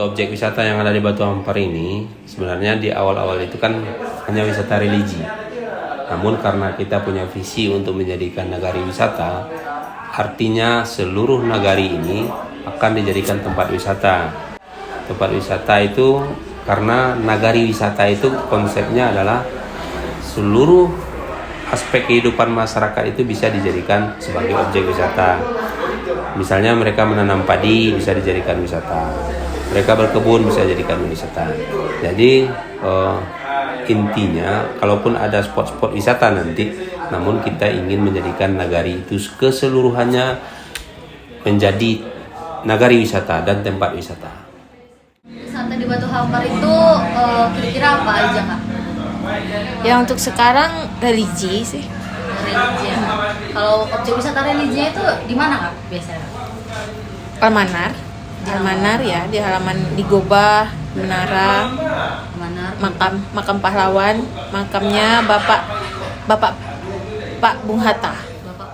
untuk objek wisata yang ada di Batu Ampar ini, sebenarnya di awal-awal itu kan hanya wisata religi. Namun karena kita punya visi untuk menjadikan nagari wisata, artinya seluruh nagari ini akan dijadikan tempat wisata. Tempat wisata itu karena nagari wisata itu konsepnya adalah seluruh aspek kehidupan masyarakat itu bisa dijadikan sebagai objek wisata. Misalnya mereka menanam padi bisa dijadikan wisata, mereka berkebun bisa dijadikan wisata. Jadi intinya kalaupun ada spot-spot wisata nanti, namun kita ingin menjadikan nagari itu keseluruhannya menjadi nagari wisata dan tempat wisata. Wisata di Batu Ampar itu kira-kira apa aja, Kak? Ya untuk sekarang religi sih. Religi ya. Kalau objek wisata religinya itu di mana, Kak, biasanya? Almanar, di Almanar ya, di halaman di Gobah, Menara, Mana? makam pahlawan, makamnya Pak Bung Hatta. Bapak.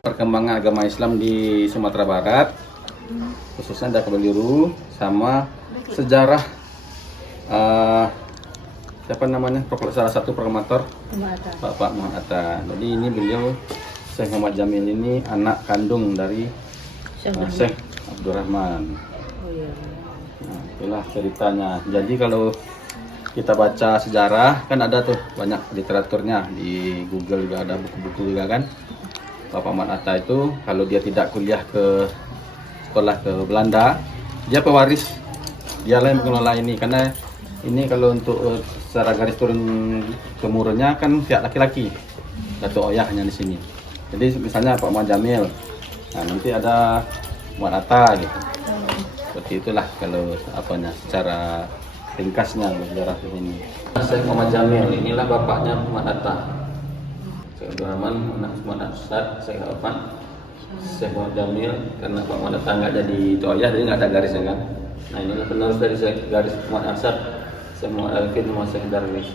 Perkembangan agama Islam di Sumatera Barat, khususnya Daka Beliru, sama sejarah siapa namanya, salah satu proklamator Bapak Muhammad Atta. Jadi ini beliau, Syekh Muhammad Jamil ini anak kandung dari Syekh Abdurrahman. Nah, itulah ceritanya. Jadi kalau kita baca sejarah kan ada tuh banyak literaturnya, di Google juga ada buku-buku juga kan. Bapak Muhammad Atta itu kalau dia tidak kuliah ke sekolah ke Belanda, dia pewaris, dialah yang mengelola ini. Karena ini kalau untuk secara garis turun temurunnya kan pihak laki-laki, Datuk Oyah hanya di sini. Jadi misalnya Pak Muhammad Jamil, nah nanti ada Muhammad Atta gitu. Seperti itulah kalau apanya secara ringkasnya sejarah ini. Syekh Muhammad Jamil, inilah bapaknya Muhammad Atta. Syekh Abdurrahman, Muhammad Ustad, Syekh Alfan, Syekh Muhammad Jamil. Karena Pak Muhammad Atta nggak jadi toyah, jadi nggak ada garisnya kan. Nah inilah penerus dari garis Muhammad Asad, Syekh Muhammad Alfin, Muhammad Syekh Darwis.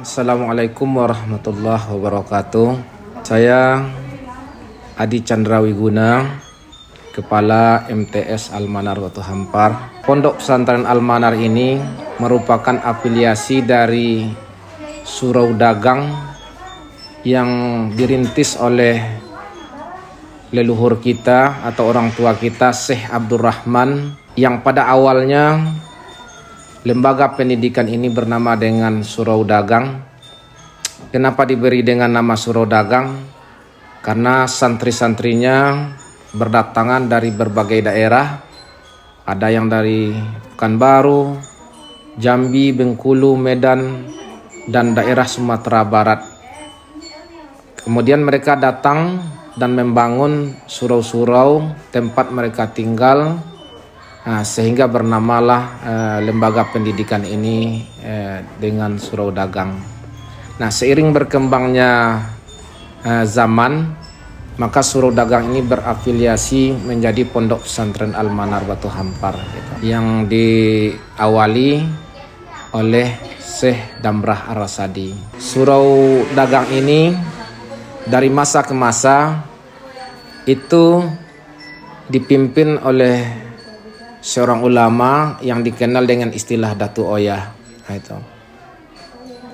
Assalamualaikum warahmatullahi wabarakatuh. Saya Adi Chandra Wiguna, Kepala MTS Almanar Batu Ampar. Pondok Pesantren Almanar ini merupakan afiliasi dari Surau Dagang yang dirintis oleh leluhur kita atau orang tua kita, Syekh Abdurrahman, yang pada awalnya lembaga pendidikan ini bernama dengan Surau Dagang. Kenapa diberi dengan nama Surau Dagang? Karena santri-santrinya berdatangan dari berbagai daerah. Ada yang dari Pekanbaru, Jambi, Bengkulu, Medan, dan daerah Sumatera Barat. Kemudian mereka datang dan membangun surau-surau tempat mereka tinggal Sehingga bernamalah lembaga pendidikan ini dengan Surau Dagang. Nah, seiring berkembangnya zaman, maka Surau Dagang ini berafiliasi menjadi Pondok Pesantren Al-Manar Batu Hampar gitu, yang diawali oleh Syekh Damrah Ar-Rasadi. Surau Dagang ini dari masa ke masa itu dipimpin oleh seorang ulama yang dikenal dengan istilah Datu Oyah. Nah, itu.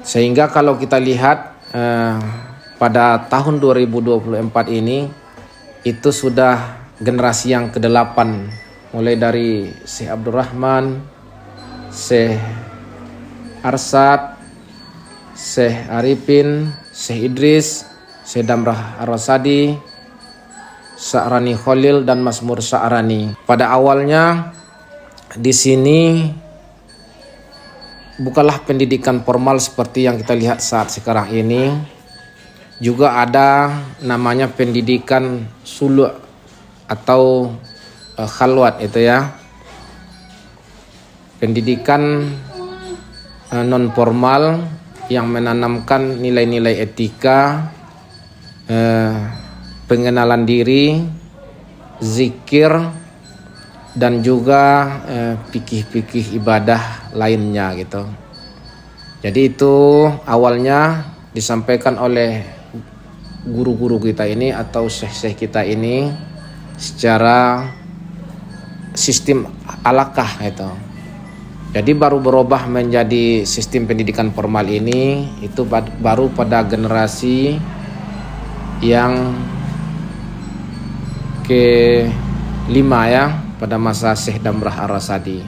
Sehingga kalau kita lihat pada tahun 2024 ini itu sudah generasi yang ke-8, mulai dari Syekh Abdurrahman, Syekh Arsad, Syekh Arifin, Syekh Idris, Syekh Damrah Ar-Rasadi, Sa'rani Khalil dan Masmur Sa'rani. Pada awalnya di sini bukanlah pendidikan formal seperti yang kita lihat saat sekarang ini. Juga ada namanya pendidikan suluk atau khalwat itu ya. Pendidikan non formal yang menanamkan nilai-nilai etika, pengenalan diri, zikir, dan juga fikih-fikih ibadah lainnya gitu. Jadi itu awalnya disampaikan oleh guru-guru kita ini atau syekh-syekh kita ini secara sistem alakah itu. Jadi baru berubah menjadi sistem pendidikan formal ini itu baru pada generasi yang ke-5 ya, pada masa Syekh Damrah Ar-Rasadi.